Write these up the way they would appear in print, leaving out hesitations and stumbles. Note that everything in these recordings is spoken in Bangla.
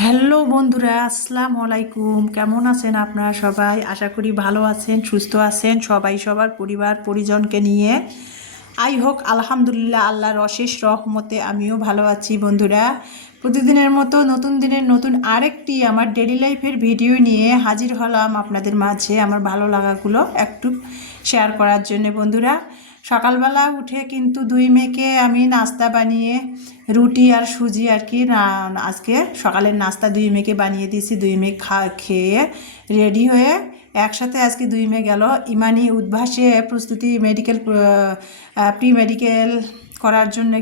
হ্যালো বন্ধুরা, আসসালামু আলাইকুম। কেমন আছেন আপনারা সবাই? আশা করি ভালো আছেন, সুস্থ আছেন। সবাই সবার পরিবার পরিজনকে নিয়ে আই হোক আলহামদুলিল্লাহ, আল্লাহর অশেষ রহমতে আমিও ভালো আছি। বন্ধুরা, প্রতিদিনের মতো নতুন দিনের নতুন আরেকটি আমার ডেইলি লাইফের ভিডিও নিয়ে হাজির হলাম আপনাদের মাঝে, আমার ভালো লাগাগুলো একটু শেয়ার করার জন্য। বন্ধুরা, সকালবেলা উঠে কিন্তু দুই মেয়েকে আমি নাস্তা বানিয়ে রুটি আর সুজি আর কি আজকে সকালের নাস্তা দুই মেয়েকে বানিয়ে দিয়েছি। দুই মেয়ে খেয়ে রেডি হয়ে একসাথে আজকে দুই মেয়ে গেল ইমানি উদ্ভাসে প্রস্তুতি মেডিকেল প্রি মেডিকেল করার জন্য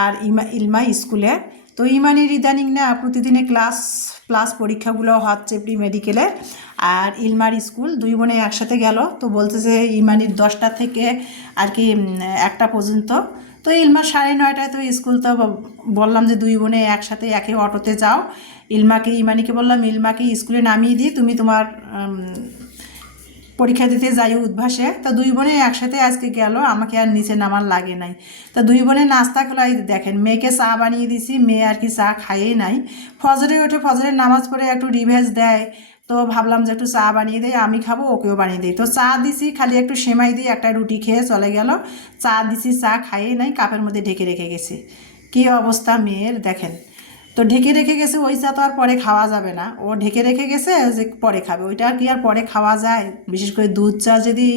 আর ইলমা স্কুলে। তো ইমানির ইদানিং না প্রতিদিনে ক্লাস প্লাস পরীক্ষাগুলো হচ্ছে প্রি মেডিকেলে, আর ইলমার স্কুল দুই বোনে একসাথে গেল। তো বলতেছে ইমানির 10টা থেকে আর কি 1টা পর্যন্ত। তো ইলমা 9:30টায় তো স্কুল। তো বললাম যে দুই বোনে একসাথে একে অটোতে যাও। ইমানিকে বললাম ইলমাকে স্কুলে নামিয়ে দিই, তুমি তোমার পরীক্ষা দিতে যাই উদ্ভাসে। তো দুই বোনে একসাথে আজকে গেল, আমাকে আর নিচে নামার লাগে নাই। তো দুই বোনে নাস্তা খেলো। এই দেখেন, মেয়েকে চা বানিয়ে দিছি, মেয়ে আর কি চা খাইয়েই নাই। ফজরে ওঠে, ফজরের নামাজ পড়ে একটু রিভেজ দেয়। তো ভাবলাম যে একটু চা বানিয়ে দেয়, আমি খাবো, ওকেও বানিয়ে দিই। তো চা দিছি, খালি একটু সেমাই দিই, একটা রুটি খেয়ে চলে গেল। চা দিছি, চা খাইয়ে নাই, কাপের মধ্যে ঢেকে রেখে গেছে। কী অবস্থা মেয়ের দেখেন। তো ঢেকে রেখে গেছে, ওই চা তো আর পরে খাওয়া যাবে না। ও ঢেকে রেখে গেছে যে পরে খাবে, ওইটা আর কি আর পরে খাওয়া যায়? বিশেষ করে দুধ চা যদি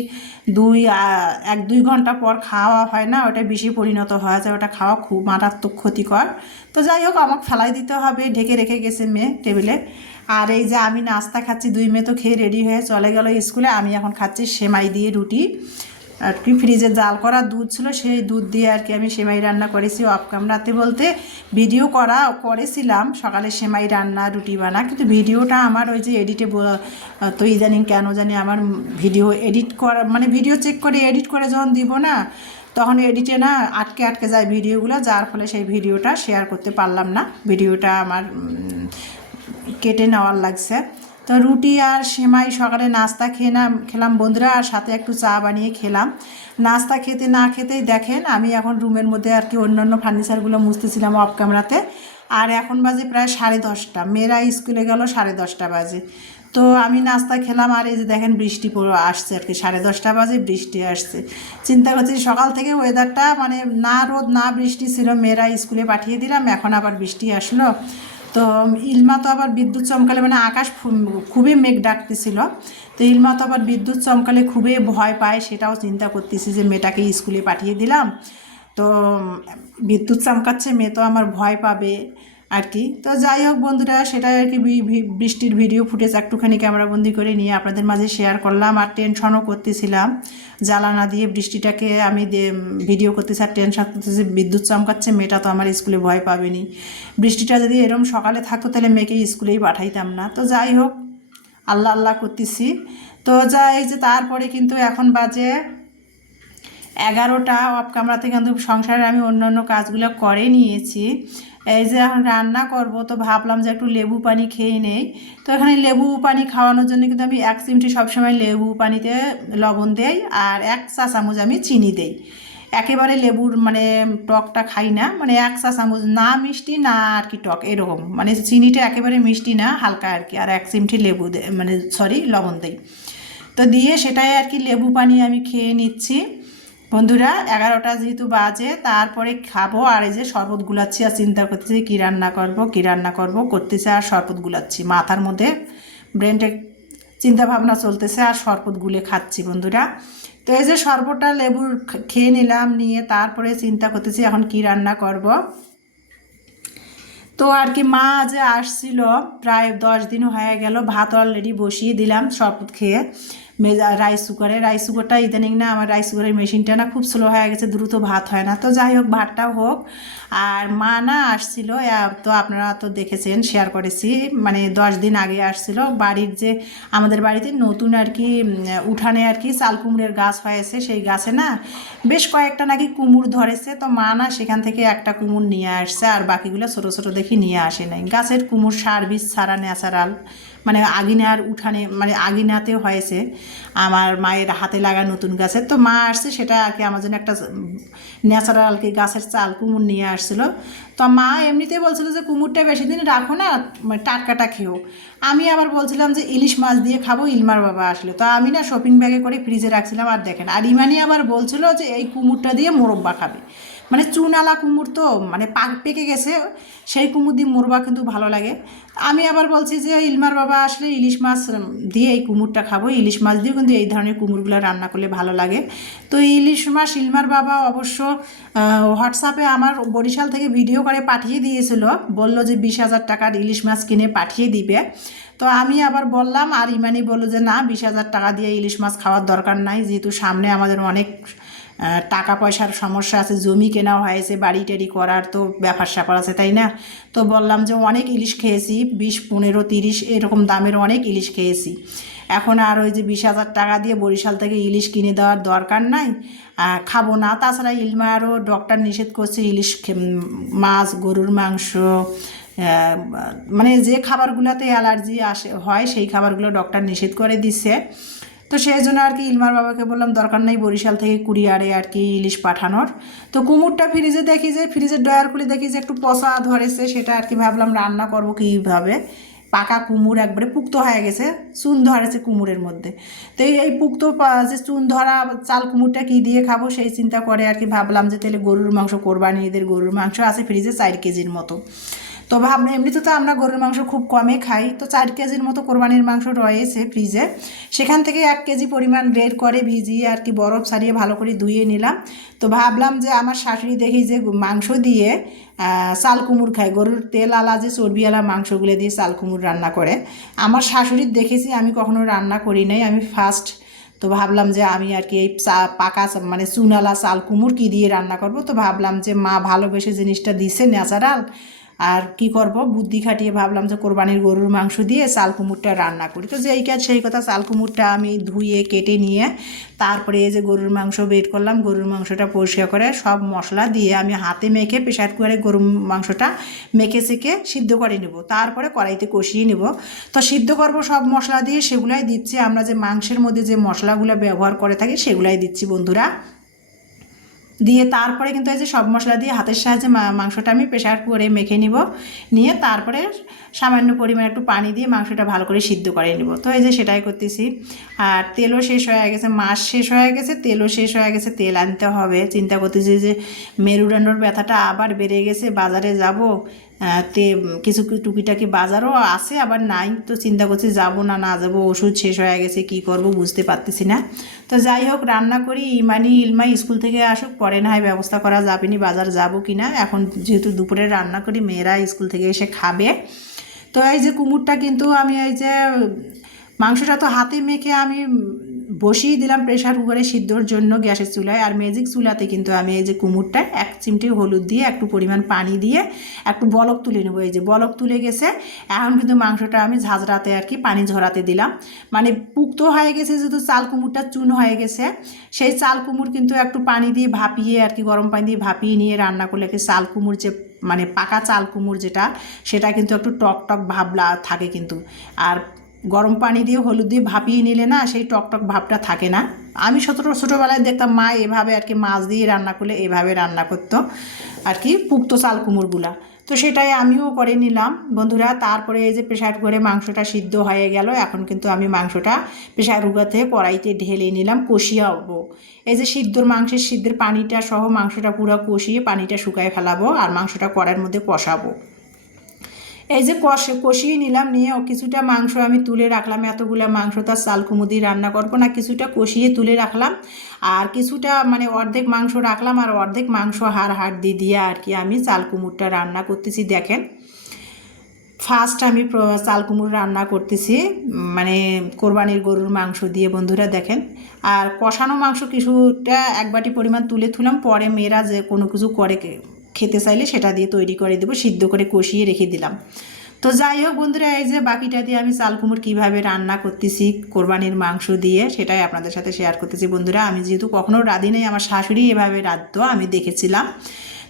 1-2 ঘন্টা পর খাওয়া হয় না, ওটা বেশি পরিণত হয়ে যায়, ওটা খাওয়া খুব মারাত্মক ক্ষতিকর। তো যাই হোক, আমাকে ফেলাই দিতে হবে, ঢেকে রেখে গেছে মেয়ে টেবিলে। আর এই যে আমি নাস্তা খাচ্ছি, দুই মেয়ে তো খেয়ে রেডি হয়ে চলে গেল স্কুলে। আমি এখন খাচ্ছি সেমাই দিয়ে রুটি আর কি। ফ্রিজে জাল করা দুধ ছিল, সেই দুধ দিয়ে আর কি আমি সেমাই রান্না করেছি অফ ক্যামেরাতে। বলতে ভিডিও করেছিলাম সকালে সেমাই রান্না রুটি বানা, কিন্তু ভিডিওটা আমার ওই যে এডিটে তো ইদানিং কেন জানি আমার ভিডিও এডিট করা মানে ভিডিও চেক করে এডিট করে যখন দিব না, তখন এডিটে না আটকে আটকে যায় ভিডিওগুলো, যার ফলে সেই ভিডিওটা শেয়ার করতে পারলাম না। ভিডিওটা আমার কেটে নেওয়ার লাগছে। তো রুটি আর সেমাই সকালে নাস্তা খেলাম বন্ধুরা, আর সাথে একটু চা বানিয়ে খেলাম। নাস্তা খেতে না খেতেই দেখেন আমি এখন রুমের মধ্যে আর কি অন্যান্য ফার্নিচারগুলো মুছতেছিলাম অফ ক্যামেরাতে। আর এখন বাজে প্রায় 10:30, মেয়েরা স্কুলে গেল 10:30 বাজে। তো আমি নাস্তা খেলাম, আর এই যে দেখেন বৃষ্টি আসছে আর কি, 10:30 বাজে বৃষ্টি আসছে। চিন্তা করছি সকাল থেকে ওয়েদারটা মানে না রোদ না বৃষ্টি ছিল, মেয়েরা স্কুলে পাঠিয়ে দিলাম, এখন আবার বৃষ্টি আসলো। তো ইলমা তো আবার বিদ্যুৎ চমকালে মানে আকাশ খুবই মেঘ ডাকতেছিল। তো ইলমা তো আবার বিদ্যুৎ চমকালে খুবই ভয় পায়, সেটাও চিন্তা করতেছি যে মেয়েটাকে স্কুলে পাঠিয়ে দিলাম। তো বিদ্যুৎ চমকাচ্ছে, মেয়ে তো আমার ভয় পাবে আর কি। তো যাই হোক বন্ধুরা, সেটাই আর কি বৃষ্টির ভিডিও ফুটেজ একটুখানি ক্যামেরাবন্দি করে নিয়ে আপনাদের মাঝে শেয়ার করলাম। আর টেনশনও করতেছিলাম, জ্বালানা দিয়ে বৃষ্টিটাকে আমি ভিডিও করতেছি আর টেনশন করতেছি, বিদ্যুৎ চমকাচ্ছে, মেয়েটা তো আমার স্কুলে ভয় পাবেনি। বৃষ্টিটা যদি এরম সকালে থাকতো তাহলে মেয়েকে স্কুলেই পাঠাইতাম না। তো যাই হোক, আল্লাহ আল্লাহ করতেছি। তো এই যে তারপরে কিন্তু এখন বাজে 11টা। অফ ক্যামেরাতে কিন্তু সংসারে আমি অন্যান্য কাজগুলো করে নিয়েছি। এই যে এখন রান্না করব, তো ভাবলাম যে একটু লেবু পানি খেয়ে নেই। তো এখানে লেবু পানি খাওয়ানোর জন্য কিন্তু আমি 1 চিমটি সবসময় লেবু পানিতে লবণ দেই, আর 1 চা চামচ আমি চিনি দেই। একেবারে লেবুর মানে টকটা খাই না, মানে 1 চা চামচ, না মিষ্টি না আর কি টক, এরকম মানে চিনিটা একেবারে মিষ্টি না, হালকা আর কি। আর 1 চিমটি লেবু মানে লবণ দেই। তো দিয়ে সেটাই আর কি লেবু পানি আমি খেয়ে নিচ্ছি বন্ধুরা। 11টা যেহেতু বাজে, তারপরে খাবো। আর এই যে শরবত গুলাচ্ছি, আর চিন্তা করতেছি কী রান্না করব করতেছে, আর শরবত গুলাচ্ছি মাথার মধ্যে, ব্রেনটে চিন্তা ভাবনা চলতেছে, আর শরবত গুলে খাচ্ছি বন্ধুরা। তো এই যে শরবতটা লেবুর খেয়ে নিলাম, নিয়ে তারপরে চিন্তা করতেছি এখন কি রান্না করব। তো আর কি মা যে আসছিল প্রায় 10 দিন হয়ে গেল, ভাত অলরেডি বসিয়ে দিলাম শরবত খেয়ে রাইস কুকারটা ইদানিং না আমার রাইস কুকারের মেশিনটা না খুব স্লো হয়ে গেছে, দ্রুত ভাত হয় না। তো যাই হোক, ভাতটাও হোক। আর মা না আসছিল, তো আপনারা তো দেখেছেন, শেয়ার করেছি, মানে 10 দিন আগে আসছিল। বাড়ির যে আমাদের বাড়িতে নতুন আর কি উঠানে আর কি চাল কুমড়ের গাছ হয়েছে, সেই গাছে না বেশ কয়েকটা নাকি কুমড় ধরেছে। তো মা না সেখান থেকে একটা কুমড় নিয়ে আসছে, আর বাকিগুলো ছোটো ছোটো দেখি নিয়ে আসে নাই। গাছের কুমড় সার বীজ ছাড়া ন্যাচারাল, মানে আঙিনার উঠানে মানে আঙিনাতে হয়েছে আমার মায়ের হাতে লাগা নতুন গাছের। তো মা আসছে সেটা আর কি আমার জন্য একটা ন্যাচারাল কি গাছের চাল কুমড় নিয়ে আসছিলো। তো মা এমনিতেই বলছিল যে কুমড়টা বেশি দিন রাখো না, মানে টাটকাটা খেও। আমি আবার বলছিলাম যে ইলিশ মাছ দিয়ে খাবো, ইলমার বাবা আসলে। তো আমি না শপিং ব্যাগে করে ফ্রিজে রাখছিলাম। আর দেখেন, আর ইমানি আবার বলছিল যে এই কুমড়টা দিয়ে মোরব্বা খাবে, মানে চুনালা কুমড় তো মানে পেকে গেছে, সেই কুমড় দিয়ে মোরবা কিন্তু ভালো লাগে। আমি আবার বলছি যে ইলমার বাবা আসলে ইলিশ মাছ দিয়ে এই কুমড়টা খাবো, ইলিশ মাছ দিয়েও কিন্তু এই ধরনের কুমড়গুলো রান্না করলে ভালো লাগে। তো ইলিশ মাছ ইলমার বাবা অবশ্য হোয়াটসঅ্যাপে আমার বরিশাল থেকে ভিডিও করে পাঠিয়ে দিয়েছিল, বলল যে 20,000 টাকার ইলিশ মাছ কিনে পাঠিয়ে দিবে। তো আমি আবার বললাম, আর ইমানি বলল যে না, 20,000 টাকা দিয়ে ইলিশ মাছ খাওয়ার দরকার নাই, যেহেতু সামনে আমাদের অনেক টাকা পয়সার সমস্যা আছে, জমি কেনা হয়েছে, বাড়ি টাড়ি করার তো ব্যাপার স্যাপার আছে, তাই না? তো বললাম যে অনেক ইলিশ খেয়েছি, 20, 15, 30 এরকম দামের অনেক ইলিশ খেয়েছি, এখন আর ওই যে 20,000 টাকা দিয়ে বরিশাল থেকে ইলিশ কিনে দেওয়ার দরকার নাই, খাবো না। তাছাড়া ইলমারও ডক্টর নিষেধ করছে ইলিশ মাছ, গরুর মাংস, মানে যে খাবারগুলোতে অ্যালার্জি হয় সেই খাবারগুলো ডক্টর নিষেধ করে দিচ্ছে। তো সেই জন্য আর কি ইলমার বাবাকে বললাম দরকার নেই বরিশাল থেকে কুরিয়ারে আর কি ইলিশ পাঠানোর। তো কুমড়টা ফ্রিজে দেখি যে ফ্রিজের ড্রয়ার খুলে দেখি যে একটু পচা ধরেছে, সেটা আর কি ভাবলাম রান্না করবো কীভাবে। পাকা কুমড় একবারে পুক্ত হয়ে গেছে, চুন ধরেছে কুমড়ের মধ্যে। তো এই পুক্ত যে চুন ধরা চাল কুমড়টা কী দিয়ে খাবো সেই চিন্তা করে আর কি ভাবলাম যে তাহলে গরুর মাংস, কোরবানি ঈদের গরুর মাংস আছে ফ্রিজে 4 কেজির মতো। তো ভাবলাম এমনিতে তো আমরা গরুর মাংস খুব কমে খাই, তো 4 কেজির মতো কোরবানির মাংস রয়েছে ফ্রিজে, সেখান থেকে 1 কেজি পরিমাণ বের করে ভিজিয়ে আর কি বরফ ছাড়িয়ে ভালো করে ধুয়ে নিলাম। তো ভাবলাম যে আমার শাশুড়ি দেখি যে মাংস দিয়ে চাল কুমড় খায়, গরুর তেল আলা যে চর্বিওয়ালা মাংসগুলো দিয়ে চাল কুমড় রান্না করে, আমার শাশুড়ির দেখেছি, আমি কখনো রান্না করি নাই, আমি ফার্স্ট। তো ভাবলাম যে আমি আর কি এই পাকা মানে চুনালা চাল কুমড় কী দিয়ে রান্না করব। তো ভাবলাম যে মা ভালোবেসে জিনিসটা দিছে ন্যাচারাল, আর কি করব, বুদ্ধি খাটিয়ে ভাবলাম যে কোরবানির গরুর মাংস দিয়ে চাল কুমড়টা রান্না করি। তো যেই কাজ সেই কথা, চাল কুমড়টা আমি ধুয়ে কেটে নিয়ে তারপরে এই যে গরুর মাংস বের করলাম, গরুর মাংসটা পরিষ্কার করে সব মশলা দিয়ে আমি হাতে মেখে প্রেসার কুকারে গরুর মাংসটা মেখে সেকে সিদ্ধ করে নেব, তারপরে কড়াইতে কষিয়ে নেব। তো সিদ্ধ করব সব মশলা দিয়ে, সেগুলাই দিচ্ছি, আমরা যে মাংসের মধ্যে যে মশলাগুলো ব্যবহার করে থাকি সেগুলাই দিচ্ছি বন্ধুরা। দিয়ে তারপরে কিন্তু এই যে সব মশলা দিয়ে হাতের সাহায্যে মাংসটা আমি প্রেসার কুকারে মেখে নিব, নিয়ে তারপরে সামান্য পরিমাণ একটু পানি দিয়ে মাংসটা ভালো করে সিদ্ধ করে নেব। তো এই যে সেটাই করতেছি। আর তেলও শেষ হয়ে গেছে, মাছ শেষ হয়ে গেছে, তেলও শেষ হয়ে গেছে, তেল আনতে হবে। চিন্তা করতেছি যে মেরুদণ্ডর ব্যথাটা আবার বেড়ে গেছে, বাজারে যাব, কিছু টুকিটাকি বাজারও আছে আবার নাই, তো চিন্তা করছি যাবো না না যাবো, ওষুধ শেষ হয়ে গেছে, কি করব বুঝতে পারতেছি না। তো যাই হোক রান্না করি, ইলমাই স্কুল থেকে আসুক, পরে না হয় ব্যবস্থা করা যাবে নি বাজার যাবো কি না, এখন যেহেতু দুপুরে রান্না করি, মেয়েরা স্কুল থেকে এসে খাবে। তো এই যে কুমড়টা কিন্তু আমি এই যে মাংসটা তো হাতে মেখে আমি বসিয়ে দিলাম প্রেশার কুকারে সিদ্ধর জন্য গ্যাসের চুলায়, আর ম্যাজিক চুলাতে কিন্তু আমি এই যে কুমড়টা 1 চিমটি হলুদ দিয়ে একটু পরিমাণ পানি দিয়ে একটু বলক তুলে নেবো। এই যে বলক তুলে গেছে, এখন কিন্তু মাংসটা আমি ঝাঁঝরাতে আর কি পানি ঝরাতে দিলাম, মানে পুক্ত হয়ে গেছে যেহেতু চাল কুমড়টা চুন হয়ে গেছে, সেই চাল কুমড় কিন্তু একটু পানি দিয়ে ভাপিয়ে আর কি গরম পানি দিয়ে ভাপিয়ে নিয়ে রান্না করলে কি চাল কুমড় যে মানে পাকা চাল কুমড় যেটা, সেটা কিন্তু একটু টক টক ভাব থাকে কিন্তু, আর গরম পানি দিয়ে হলুদ দিয়ে ভাপিয়ে নিলে না সেই টকটক ভাবটা থাকে না। আমি ছোটোবেলায় দেখতাম মা এভাবে আর কি মাছ দিয়ে রান্না করলে এভাবে রান্না করতো আর কি পুক্ত চাল কুমড়গুলা, তো সেটাই আমিও করে নিলাম বন্ধুরা। তারপরে এই যে প্রেসার কুকারে মাংসটা সিদ্ধ হয়ে গেল, এখন কিন্তু আমি মাংসটা প্রেসার কুকার থেকে কড়াইতে ঢেলে নিলাম, কষিয়াবো। এই যে সিদ্ধের পানিটা সহ মাংসটা পুরো কষিয়ে পানিটা শুকায় ফেলাবো, আর মাংসটা কড়াইয়ের মধ্যে কষাবো। এই যে কষিয়ে নিলাম, নিয়ে কিছুটা মাংস আমি তুলে রাখলাম, এতগুলো মাংস তো আর চাল কুমড় দিয়ে রান্না করবো না, কিছুটা কষিয়ে তুলে রাখলাম, আর কিছুটা মানে অর্ধেক মাংস রাখলাম, আর অর্ধেক মাংস হাড় দিয়ে আর কি আমি চাল কুমড়টা রান্না করতেছি। দেখেন ফার্স্ট আমি চাল কুমড় রান্না করতেছি মানে কোরবানির গরুর মাংস দিয়ে বন্ধুরা দেখেন। আর কষানো মাংস কিছুটা 1 বাটি পরিমাণ তুলে তুলাম, পরে মেয়েরা যে কোনো কিছু করে খেতে চাইলে সেটা দিয়ে তৈরি করে দেবো, সিদ্ধ করে কষিয়ে রেখে দিলাম। তো যাই হোক বন্ধুরা, এই যে বাকিটা দিয়ে আমি চাল কুমড় কীভাবে রান্না করতেছি কোরবানির মাংস দিয়ে সেটাই আপনাদের সাথে শেয়ার করতেছি বন্ধুরা। আমি যেহেতু কখনো রাঁধি নাই, আমার শাশুড়ি এভাবে রাঁধতো, আমি দেখেছিলাম।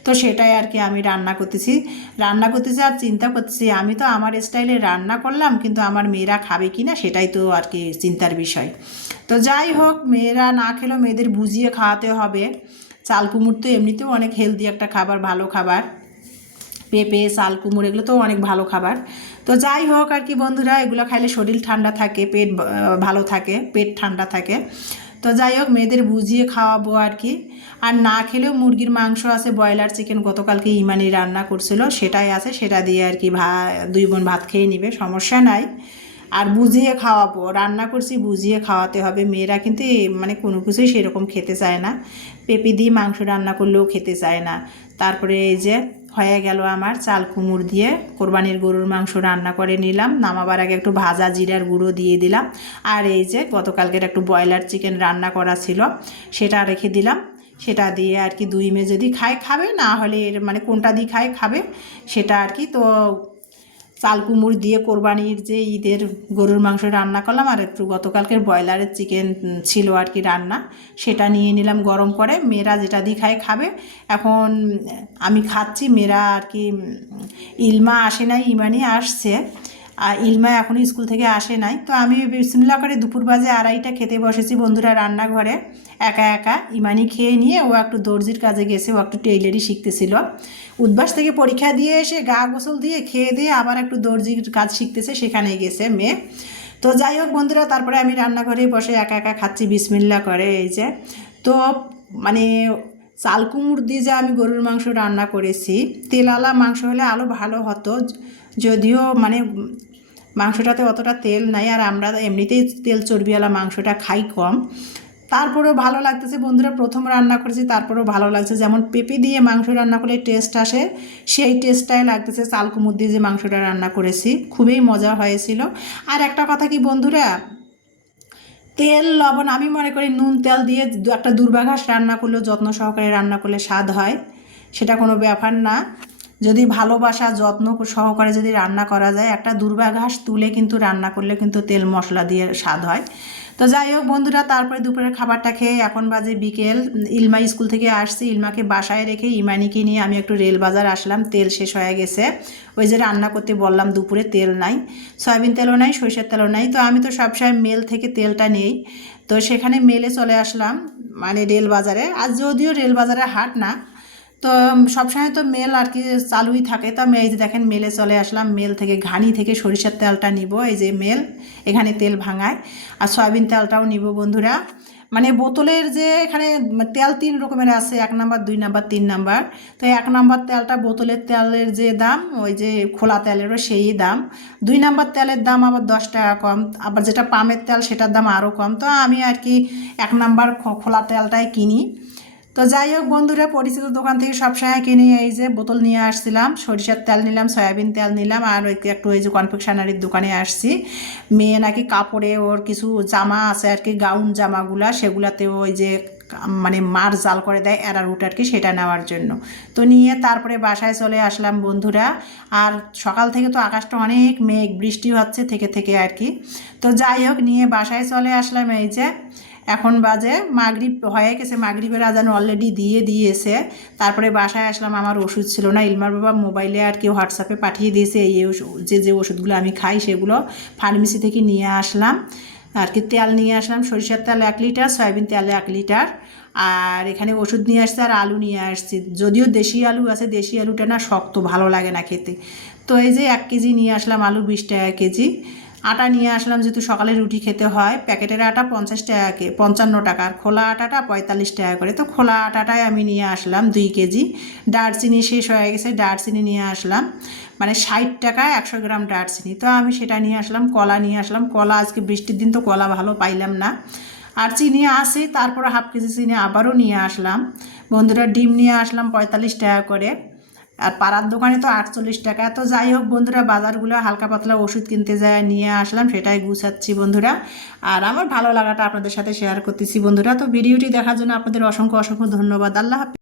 তো সেটাই আর কি আমি রান্না করতেছি আর চিন্তা করতেছি আমি তো আমার স্টাইলে রান্না করলাম, কিন্তু আমার মেয়েরা খাবে কি না সেটাই তো আর কি চিন্তার বিষয়। তো যাই হোক, মেয়েরা না খেলেও মেয়েদের বুঝিয়ে খাওয়াতে হবে। চাল কুমড় তো এমনিতেও অনেক হেলদি একটা খাবার, ভালো খাবার। পেঁপে, চাল কুমড়ো এগুলো তো অনেক ভালো খাবার। তো যাই হোক আর কি বন্ধুরা, এগুলো খাইলে শরীর ঠান্ডা থাকে, পেট ভালো থাকে, পেট ঠান্ডা থাকে। তো যাই হোক, মেয়েদের বুঝিয়ে খাওয়াবো আর কি। আর না খেলেও মুরগির মাংস আছে, ব্রয়লার চিকেন গতকালকে ইমানি রান্না করছিল, সেটাই আছে, সেটা দিয়ে আর কি দুই বোন ভাত খেয়ে নিবে, সমস্যা নাই। আর বুঝিয়ে খাওয়াবো, রান্না করছি বুঝিয়ে খাওয়াতে হবে। মেয়েরা কিন্তু মানে কোনো কিছুই সেরকম খেতে চায় না। পেঁপে দিয়ে মাংস রান্না করলেও খেতে চায় না। তারপরে এই যে হয়ে গেল আমার চাল কুমড় দিয়ে কোরবানির গরুর মাংস রান্না করে নিলাম। নামাবার আগে একটু ভাজা জিরার গুঁড়ো দিয়ে দিলাম। আর এই যে গতকালকের একটু ব্রয়লার চিকেন রান্না করা ছিল, সেটা রেখে দিলাম। সেটা দিয়ে আর কি দুই মেয়ে যদি খায় খাবে, না হলে মানে কোনটা দিয়ে খায় খাবে সেটা আর কি। তো চাল কুমড় দিয়ে কোরবানির যে ঈদের গরুর মাংস রান্না করলাম, আর একটু গতকালকের ব্রয়লারের চিকেন ছিল আর কি রান্না, সেটা নিয়ে নিলাম গরম করে। মেয়েরা যেটা দিয়ে খায় খাবে। এখন আমি খাচ্ছি, মেয়েরা আর কি, ইলমা আসে নাই, ইমানি আসছে। আর ইলমা এখনও স্কুল থেকে আসে নাই। তো আমি বিসমিল্লাহ করে দুপুর বাজে 2:30 খেতে বসেছি বন্ধুরা রান্নাঘরে একা একা। ইমানি খেয়ে নিয়ে ও একটু দর্জির কাজে গেছে, ও একটু টেইলারি শিখতেছিল। উদ্বাস থেকে পরীক্ষা দিয়ে এসে গা গোসল দিয়ে খেয়ে দিয়ে আবার একটু দর্জির কাজ শিখতেছে, সেখানে গেছে মেয়ে। তো যাই হোক বন্ধুরা, তারপরে আমি রান্নাঘরে বসে একা একা খাচ্ছি বিসমিল্লাহ করে। এই যে তো মানে চাল কুমড় দিয়ে যে আমি গরুর মাংস রান্না করেছি, তেলালা মাংস হলে আরও ভালো হতো, যদিও মানে মাংসটাতে অতটা তেল নাই, আর আমরা এমনিতেই তেল চর্বিওয়ালা মাংসটা খাই কম। তারপরেও ভালো লাগতেছে বন্ধুরা, প্রথম রান্না করেছি তারপরেও ভালো লাগছে। যেমন পেঁপে দিয়ে মাংস রান্না করলে টেস্ট আসে, সেই টেস্টটাই লাগতেছে চাল কুমড় দিয়ে যে মাংসটা রান্না করেছি, খুবই মজা হয়েছিল। আর একটা কথা কি বন্ধুরা, তেল লবণ আমি মনে করি নুন তেল দিয়ে একটা দুর্বাঘাস রান্না করলেও যত্ন সহকারে রান্না করলে স্বাদ হয়, সেটা কোনো ব্যাপার না। যদি ভালোবাসা যত্ন সহকারে যদি রান্না করা যায়, একটা দুর্বাঘাস তুলে কিন্তু রান্না করলে কিন্তু তেল মশলা দিয়ে স্বাদ হয়। তো যাই হোক বন্ধুরা, তারপরে দুপুরের খাবারটা খেয়ে এখন বাজে বিকেল। ইলমা স্কুল থেকে আসছি, ইলমাকে বাসায় রেখে ইমানিকে নিয়ে আমি একটু রেল বাজার আসলাম। তেল শেষ হয়ে গেছে, ওই যে রান্না করতে বললাম দুপুরে তেল নাই, সয়াবিন তেলও নাই, সরষের তেলও নাই। তো আমি তো সবসময় মেল থেকে তেলটা নেই, তো সেখানে মেলে চলে আসলাম, মানে রেল বাজারে। আর যদিও রেল বাজারে হাট না, তো সবসময় তো মেল আর কি চালুই থাকে। তো আমি এই যে দেখেন মেলে চলে আসলাম, মেল থেকে ঘানি থেকে সরিষার তেলটা নিব। এই যে মেল, এখানে তেল ভাঙায়। আর সয়াবিন তেলটাও নিব বন্ধুরা। মানে বোতলের যে এখানে তেল 3 রকমের আছে, 1 নাম্বার, 2 নাম্বার, 3 নাম্বার। তো 1 নাম্বার তেলটা, বোতলের তেলের যে দাম, ওই যে খোলা তেলেরও সেই দাম। 2 নাম্বার তেলের দাম আবার 10 টাকা কম, আবার যেটা পামের তেল সেটার দাম আরও কম। তো আমি আর কি 1 নাম্বার খোলা তেলটাই কিনি। তো যাই হোক বন্ধুরা, পরিচিত দোকান থেকে সবসময় কিনে এই যে বোতল নিয়ে আসছিলাম। সরিষার তেল নিলাম, সয়াবিন তেল নিলাম, আর একটু ওই যে কনফেকশনারির দোকানে আসছি। মেয়ে নাকি কাপড়ে ওর কিছু জামা আছে আর কি, গাউন জামাগুলা, সেগুলাতেও ওই যে মানে মার জাল করে দেয় অ্যারারুট আর কি, সেটা নেওয়ার জন্য। তো নিয়ে তারপরে বাসায় চলে আসলাম বন্ধুরা। আর সকাল থেকে তো আকাশটা অনেক মেঘ, বৃষ্টি হচ্ছে থেকে থেকে আর কি। তো যাই হোক, নিয়ে বাসায় চলে আসলাম। এই যে এখন বাজে মাগরিব হয়ে গেছে, মাগরিবের আজান অলরেডি দিয়ে দিয়েছে। তারপরে বাসায় আসলাম, আমার ওষুধ ছিল না। ইলমার বাবা মোবাইলে আর কি হোয়াটসঅ্যাপে পাঠিয়ে দিয়েছে এই যে ওষুধগুলো আমি খাই, সেগুলো ফার্মেসি থেকে নিয়ে আসলাম আর কি। তেল নিয়ে আসলাম, সরিষার তেল 1 লিটার, সয়াবিন তেল 1 লিটার, আর এখানে ওষুধ নিয়ে আসছে, আর আলু নিয়ে আসছি। যদিও দেশি আলু আছে, দেশি আলুটা না শক্ত, ভালো লাগে না খেতে। তো এই যে 1 কেজি নিয়ে আসলাম আলু, 20 টাকা কেজি। আটা নিয়ে আসলাম, যেহেতু সকালে রুটি খেতে হয়। প্যাকেটের আটা 50 টাকা, 55 টাকা, আর খোলা আটাটা 45 টাকা করে। তো খোলা আটাটাই আমি নিয়ে আসলাম 2 কেজি। দারচিনি শেষ হয়ে গেছে, দারচিনি নিয়ে আসলাম, মানে 60 টাকায় 100 গ্রাম দারচিনি। তো আমি সেটা নিয়ে আসলাম। কলা নিয়ে আসলাম, কলা আজকে বৃষ্টির দিন তো কলা ভালো পাইলাম না। আর চিনি আসে, তারপরে 1/2 কেজি চিনি আবারও নিয়ে আসলাম বন্ধুরা। ডিম নিয়ে আসলাম 45 টাকা করে, আর পাড়ার দোকানে তো 48 টাকা। তো যাই হোক বন্ধুরা, বাজারগুলো হালকা পাতলা ওষুধ কিনতে যায় নিয়ে আসলাম, সেটাই গুছাচ্ছি বন্ধুরা। আর আমার ভালো লাগাটা আপনাদের সাথে শেয়ার করতেছি বন্ধুরা। তো ভিডিওটি দেখার জন্য আপনাদের অসংখ্য অসংখ্য ধন্যবাদ। আল্লাহ হাফেজ।